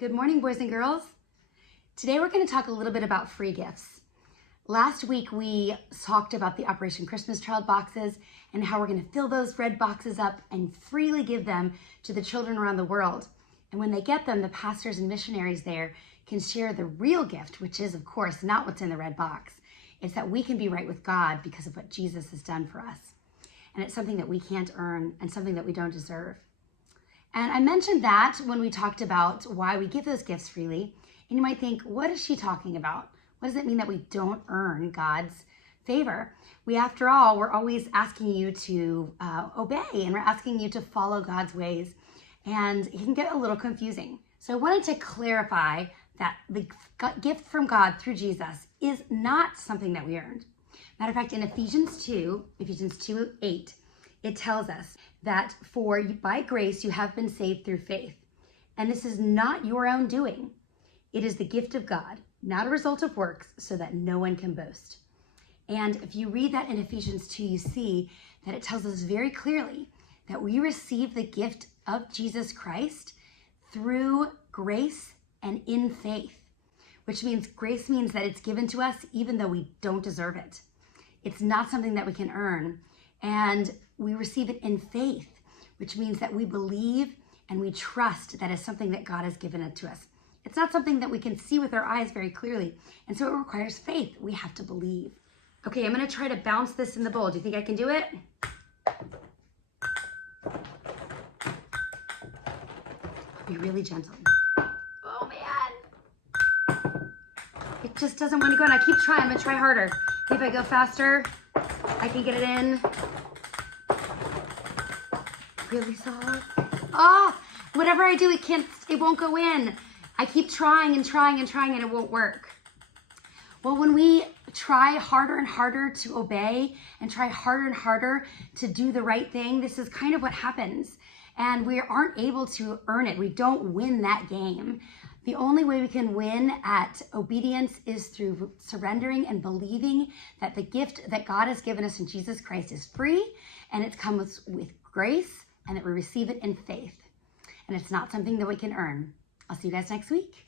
Good morning, boys and girls. Today we're going to talk a little bit about free gifts. Last week we talked about the Operation Christmas Child boxes and how we're going to fill those red boxes up and freely give them to the children around the world. And when they get them, the pastors and missionaries there can share the real gift, which is, of course, not what's in the red box. It's that we can be right with God because of what Jesus has done for us. And it's something that we can't earn and something that we don't deserve. And I mentioned that when we talked about why we give those gifts freely. And you might think, what is she talking about? What does it mean that we don't earn God's favor? After all, we're always asking you to obey, and we're asking you to follow God's ways. And it can get a little confusing. So I wanted to clarify that the gift from God through Jesus is not something that we earned. Matter of fact, in Ephesians 2:8, it tells us that for by grace you have been saved through faith. And this is not your own doing. It is the gift of God, not a result of works, so that no one can boast. And if you read that in Ephesians 2, you see that it tells us very clearly that we receive the gift of Jesus Christ through grace and in faith, which means grace means that it's given to us even though we don't deserve it. It's not something that we can earn. And we receive it in faith, which means that we believe and we trust that it's something that God has given it to us. It's not something that we can see with our eyes very clearly. And so it requires faith. We have to believe. Okay, I'm going to try to bounce this in the bowl. Do you think I can do it? I'll be really gentle. Oh, man. It just doesn't want to go in. I keep trying. I'm going to try harder. Maybe if I go faster, I can get it in. Really soft. Whatever I do, it won't go in. I keep trying and trying and trying and it won't work. Well, when we try harder and harder to obey and try harder and harder to do the right thing, this is kind of what happens. And we aren't able to earn it. We don't win that game. The only way we can win at obedience is through surrendering and believing that the gift that God has given us in Jesus Christ is free and it comes with grace and that we receive it in faith. And it's not something that we can earn. I'll see you guys next week.